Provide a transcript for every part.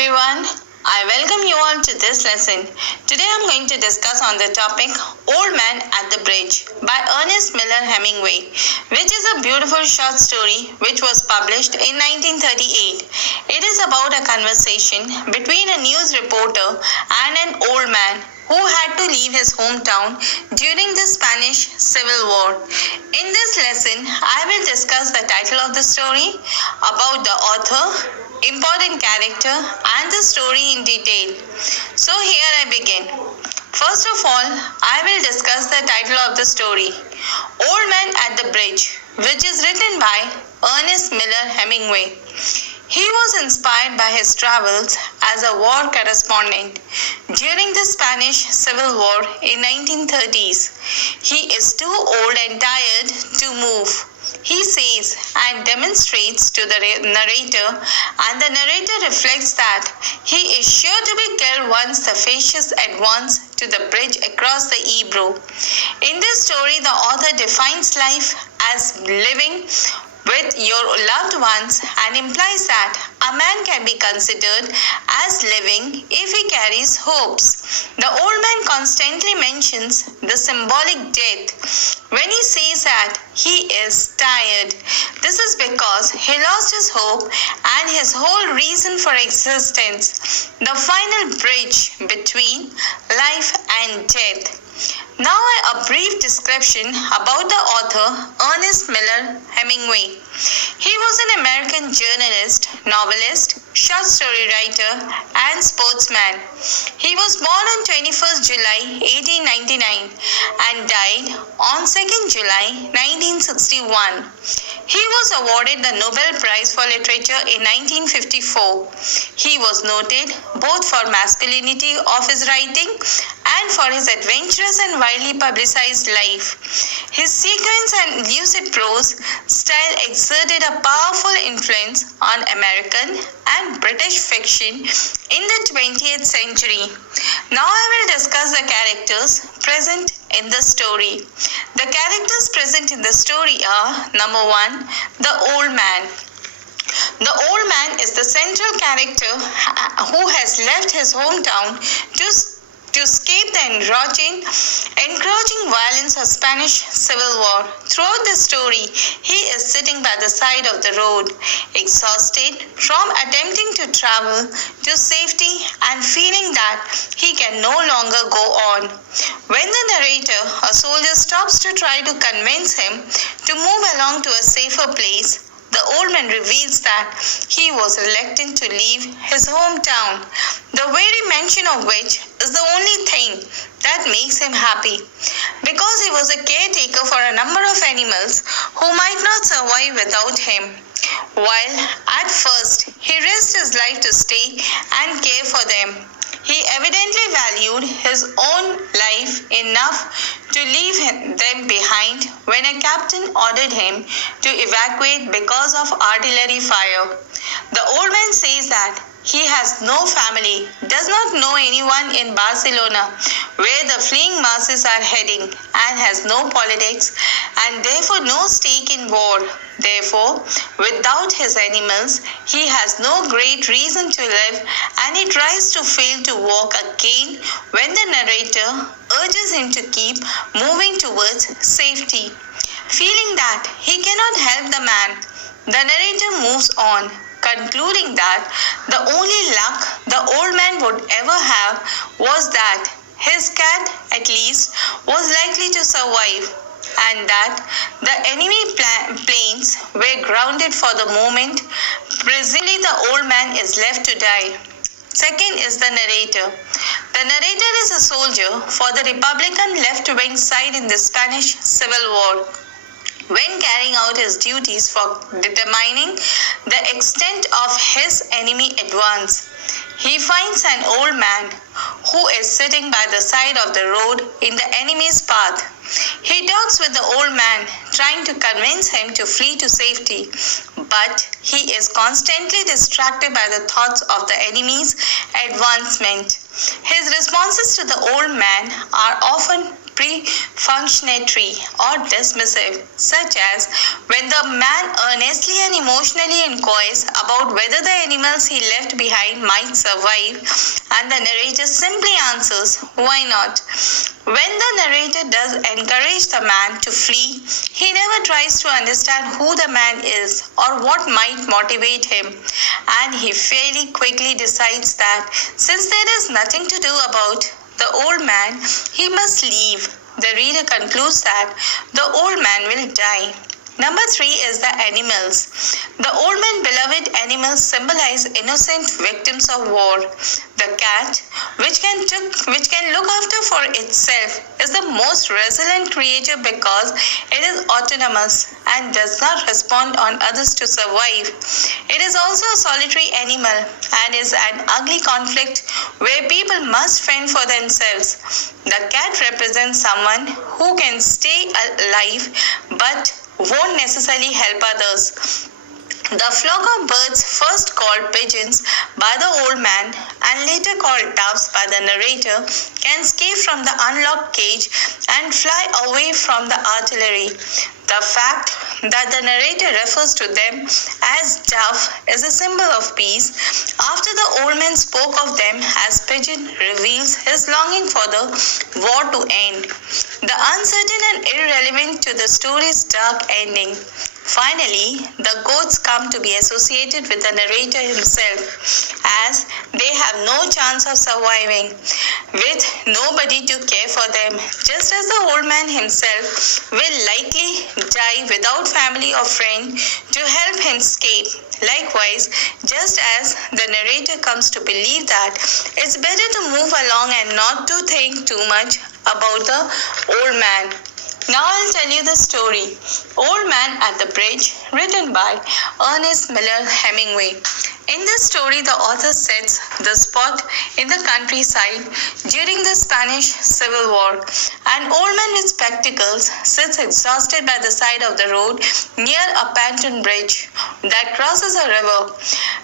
everyone. I welcome you all to this lesson. Today I'm going to discuss on the topic Old Man at the Bridge by Ernest Hemingway, which is a beautiful short story which was published in 1938. It is about a conversation between a news reporter and an old man who had to leave his hometown during the Spanish Civil War. In this lesson, I will discuss the title of the story, about the author, important character, and the story in detail. So here I begin. First of all, I will discuss the title of the story, Old Man at the Bridge, which is written by Ernest Hemingway. He was inspired by his travels as a war correspondent during the Spanish Civil War in 1930s. He is too old and tired to move, he says, and demonstrates to the narrator, and the narrator reflects that he is sure to be killed once the fascists advance to the bridge across the Ebro. In this story, the author defines life as living with your loved ones and implies that a man can be considered as living if he carries hopes. The old man constantly mentions the symbolic death when he says that he is tired. This is because he lost his hope and his whole reason for existence, the final bridge between life and death. Now a brief description about the author Ernest Hemingway. He was an American journalist, novelist, short story writer, and sportsman. He was born on 21st July 1899 and died on 2nd July 1961. He was awarded the Nobel Prize for Literature in 1954. He was noted both for masculinity of his writing and for his adventurous and widely publicized life. His sequence and lucid prose style exerted a powerful influence on American and British fiction in the 20th century. Now I will discuss the characters present in the story. The characters present in the story are: number 1, the old man. The old man is the central character who has left his hometown to escape the encroaching violence of Spanish Civil War. Throughout the story, he is sitting by the side of the road, exhausted from attempting to travel to safety and feeling that he can no longer go on. When the narrator, a soldier, stops to try to convince him to move along to a safer place, the old man reveals that he was reluctant to leave his hometown, the very mention of which is the only thing that makes him happy, because he was a caretaker for a number of animals who might not survive without him. While at first he risked his life to stay and care for them, he evidently valued his own life enough to leave them behind when a captain ordered him to evacuate because of artillery fire. The old man says that he has no family, does not know anyone in Barcelona, where the fleeing masses are heading, and has no politics and therefore no stake in war. Therefore, without his animals, he has no great reason to live, and he tries to fail to walk again when the narrator urges him to keep moving towards safety. Feeling that he cannot help the man, the narrator moves on, concluding that the only luck the old man would ever have was that his cat, at least, was likely to survive, and that the enemy planes were grounded for the moment. Presently, the old man is left to die. Second is the narrator. The narrator is a soldier for the Republican left-wing side in the Spanish Civil War. When carrying out his duties for determining the extent of his enemy advance, he finds an old man who is sitting by the side of the road in the enemy's path. He talks with the old man, trying to convince him to flee to safety, but he is constantly distracted by the thoughts of the enemy's advancement. His responses to the old man are often perfunctory or dismissive, such as when the man earnestly and emotionally inquires about whether the animals he left behind might survive, and the narrator simply answers, "Why not?" When the narrator does encourage the man to flee, he never tries to understand who the man is or what might motivate him, and he fairly quickly decides that since there is nothing to do about the old man, he must leave. The reader concludes that the old man will die. Number 3 is the animals. The old man's beloved animals symbolize innocent victims of war. The cat, which can look after for itself, is the most resilient creature because it is autonomous and does not respond on others to survive. It is also a solitary animal and is an ugly conflict where people must fend for themselves. The cat represents someone who can stay alive but won't necessarily help others. The flock of birds, first called pigeons by the old man and later called doves by the narrator, can escape from the unlocked cage and fly away from the artillery. The fact that the narrator refers to them as dove is a symbol of peace. After the old man spoke of them as pigeon reveals his longing for the war to end. The uncertain and irrelevant to the story's dark ending. Finally, the goats come to be associated with the narrator himself, as they have no chance of surviving, with nobody to care for them, just as the old man himself will likely die without family or friend to help him escape. Likewise, just as the narrator comes to believe that it's better to move along and not to think too much about the old man. Now I'll tell you the story, Old Man at the Bridge, written by Ernest Miller Hemingway. In this story, the author sets the spot in the countryside during the Spanish Civil War. An old man with spectacles sits exhausted by the side of the road near a pontoon bridge that crosses a river.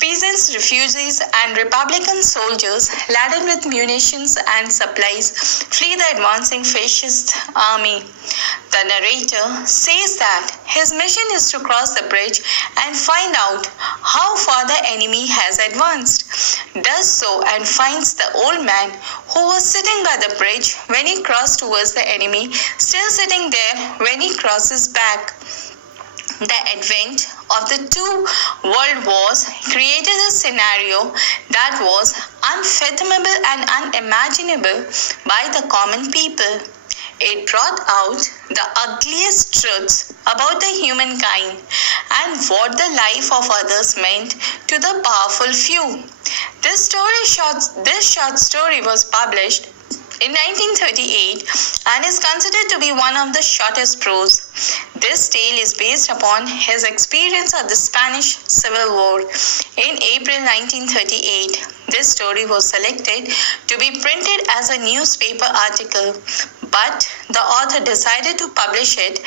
Peasants, refugees, and Republican soldiers laden with munitions and supplies flee the advancing fascist army. The narrator says that his mission is to cross the bridge and find out how far the enemy has advanced. Does so and finds the old man who was sitting by the bridge when he crossed towards the enemy, still sitting there when he crosses back. The advent of the two world wars created a scenario that was unfathomable and unimaginable by the common people. It brought out the ugliest truths about the humankind and what the life of others meant to the powerful few. This short story was published in 1938 and is considered to be one of the shortest prose. This tale is based upon his experience of the Spanish Civil War. In April 1938, this story was selected to be printed as a newspaper article, but the author decided to publish it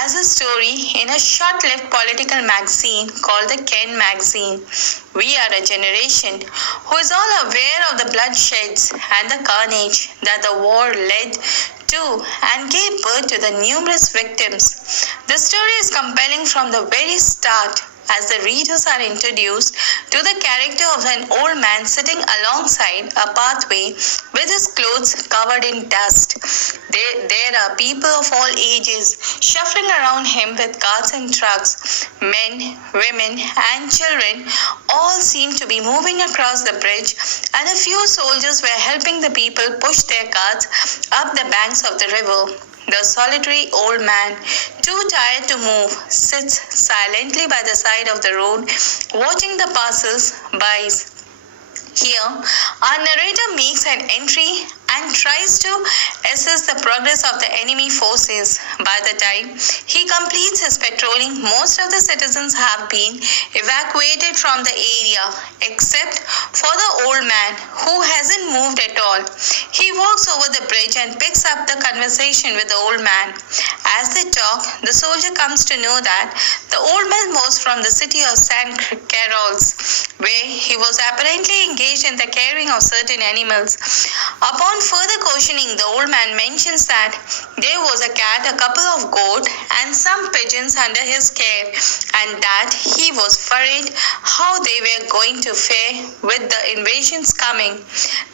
as a story in a short-lived political magazine called the Kenn magazine. We are a generation who is all aware of the bloodsheds and the carnage that the war led to and gave birth to the numerous victims. The story is compelling from the very start, as the readers are introduced to the character of an old man sitting alongside a pathway with his clothes covered in dust. There are people of all ages shuffling around him with carts and trucks. Men, women, and children all seem to be moving across the bridge, and a few soldiers were helping the people push their carts up the banks of the river. The solitary old man, too tired to move, sits silently by the side of the road, watching the passers-by. Here, our narrator makes an entry and tries to assess the progress of the enemy forces. By the time he completes his patrolling, most of the citizens have been evacuated from the area, except for the old man, who hasn't moved at all. He walks over the bridge and picks up the conversation with the old man. As they talk, the soldier comes to know that the old man was from the city of San Carlos, where he was apparently engaged in the caring of certain animals. Upon further questioning, the old man mentions that there was a cat, a couple of goats, and some pigeons under his care, and that he was worried how they were going to fare with the invasions coming.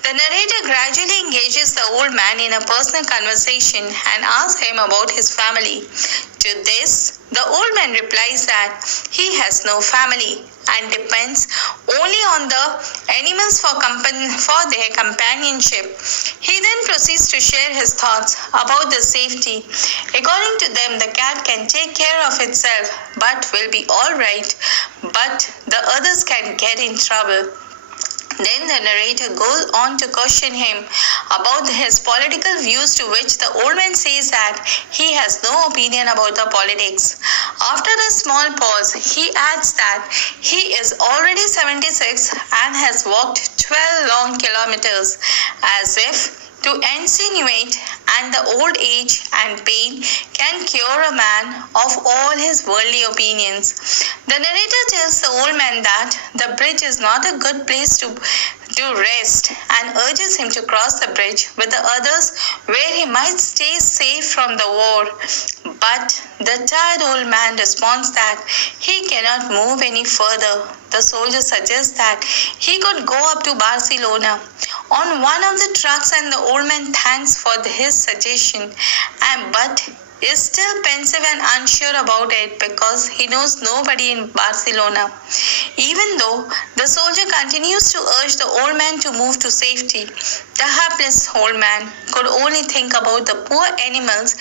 The narrator gradually engages the old man in a personal conversation and asks him about his family. To this, the old man replies that he has no family and depends only on the animals for their companionship. He then proceeds to share his thoughts about the safety. According to them, the cat can take care of itself but will be all right, but the others can get in trouble. Then the narrator goes on to question him about his political views, to which the old man says that he has no opinion about the politics. After a small pause, he adds that he is already 76 and has walked 12 long kilometers, as if to insinuate, and the old age and pain can cure a man of all his worldly opinions. The narrator tells the old man that the bridge is not a good place to rest and urges him to cross the bridge with the others where he might stay safe from the war. But the tired old man responds that he cannot move any further. The soldier suggests that he could go up to Barcelona on one of the trucks, and the old man thanks for his suggestion, but is still pensive and unsure about it because he knows nobody in Barcelona. Even though the soldier continues to urge the old man to move to safety, the hapless old man could only think about the poor animals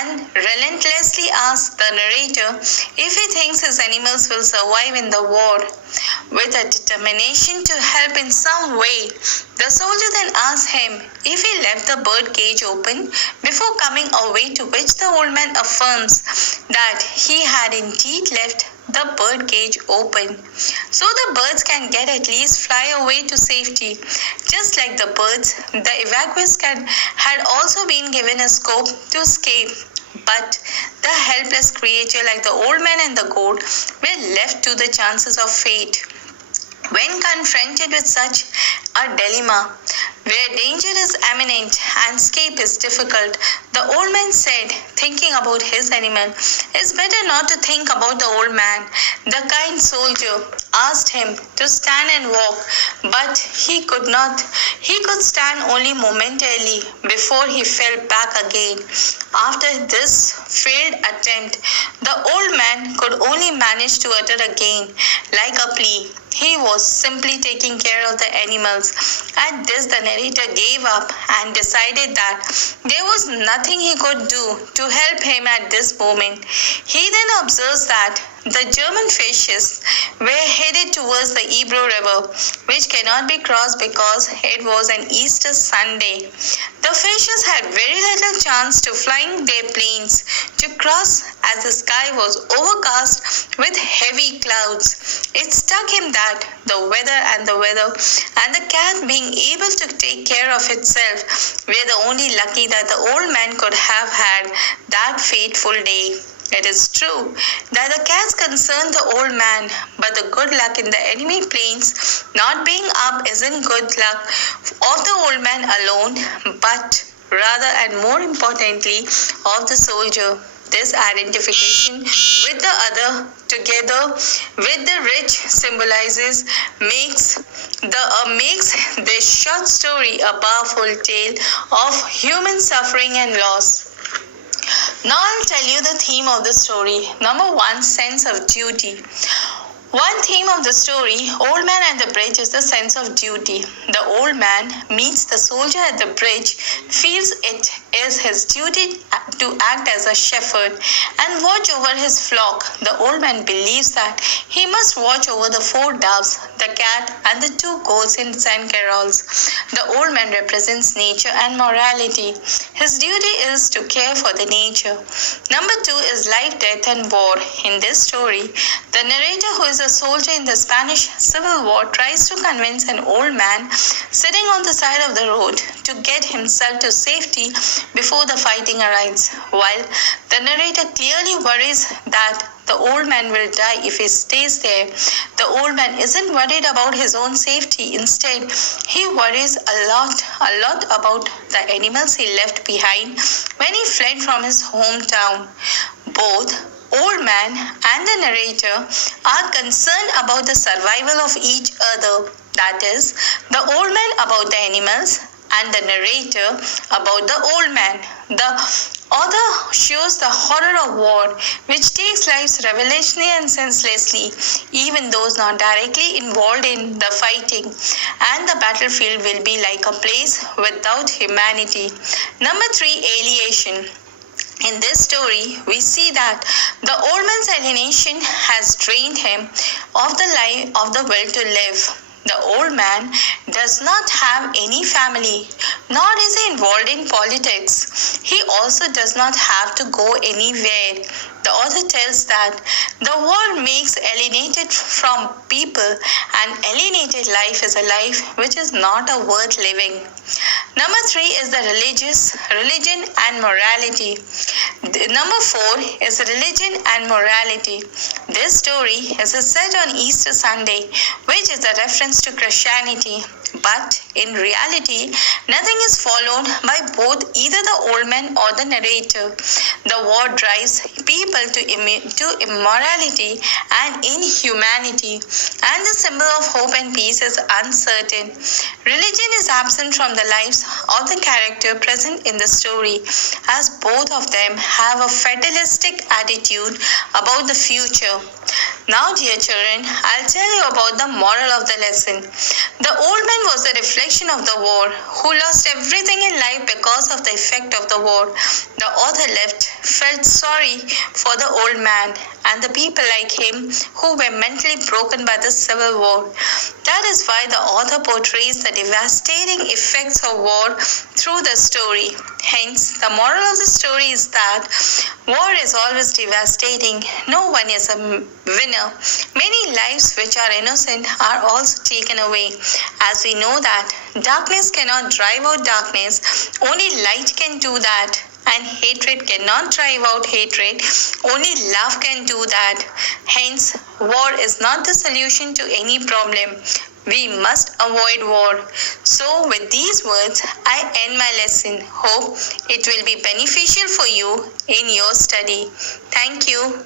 and relentlessly asks the narrator if he thinks his animals will survive in the war. With a determination to help in some way, the soldier then asks him if he left the bird cage open before coming away, to which the old man affirms that he had indeed left the bird cage open, so the birds can get at least fly away to safety. Just like the birds, the evacuees had also been given a scope to escape. But the helpless creature like the old man and the goat were left to the chances of fate. When confronted with such a dilemma, where danger is imminent and escape is difficult, the old man said, thinking about his animal, "It's better not to think about the old man." The kind soldier asked him to stand and walk, but he could not. He could stand only momentarily before he fell back again. After this failed attempt, the old man could only manage to utter again, like a plea. He was simply taking care of the animals. At this, the narrator gave up and decided that there was nothing he could do to help him at this moment. He then observes that the German fascists were headed towards the Ebro River, which cannot be crossed because it was an Easter Sunday. The fascists had very little chance to flying their planes to cross, as the sky was overcast with heavy clouds. It struck him that the weather and the cat being able to take care of itself were the only lucky that the old man could have had that fateful day. It is true that the cats concerned the old man, but the good luck in the enemy planes not being up isn't good luck of the old man alone, but rather and more importantly of the soldier. This identification with the other, together with the rich, makes this short story a powerful tale of human suffering and loss. Now I'll tell you the theme of the story. Number 1, sense of duty. One theme of the story, Old Man at the Bridge, is the sense of duty. The old man meets the soldier at the bridge, feels it is his duty to act as a shepherd and watch over his flock. The old man believes that he must watch over the 4 doves, the cat, and the 2 goats in St. Carols. The old man represents nature and morality. His duty is to care for the nature. Number 2 is life, death, and war. In this story, the narrator, who is a soldier in the Spanish Civil War, tries to convince an old man sitting on the side of the road to get himself to safety before the fighting arrives, while the narrator clearly worries that The old man will die if he stays there. The old man isn't worried about his own safety. Instead, he worries a lot about the animals he left behind when he fled from his hometown. Both old man and the narrator are concerned about the survival of each other. That is, the old man about the animals and the narrator about the old man. The author shows the horror of war, which takes lives revelationally and senselessly, even those not directly involved in the fighting, and the battlefield will be like a place without humanity. Number 3, alienation. In this story, we see that the old man's alienation has drained him of the life of the will to live. The old man does not have any family, nor is he involved in politics. He also does not have to go anywhere. The author tells that the world makes alienated from people, and alienated life is a life which is not worth living. Number 3 is the religion and morality. Number 4 is religion and morality. This story is set on Easter Sunday, which is a reference to Christianity. But in reality, nothing is followed by both either the old man or the narrator. The war drives people to immorality and inhumanity, and the symbol of hope and peace is uncertain. Religion is absent from the lives of the character present in the story, as both of them have a fatalistic attitude about the future. Now, dear children, I'll tell you about the moral of the lesson. The old man was the reflection of the war, who lost everything in life because of the effect of the war. The author felt sorry for the old man and the people like him who were mentally broken by the civil war. That is why the author portrays the devastating effects of war through the story. Hence, the moral of the story is that war is always devastating. No one is a winner. Many lives which are innocent are also taken away. As we know that darkness cannot drive out darkness, only light can do that. And hatred cannot drive out hatred, only love can do that. Hence, war is not the solution to any problem. We must avoid war. So, with these words, I end my lesson. Hope it will be beneficial for you in your study. Thank you.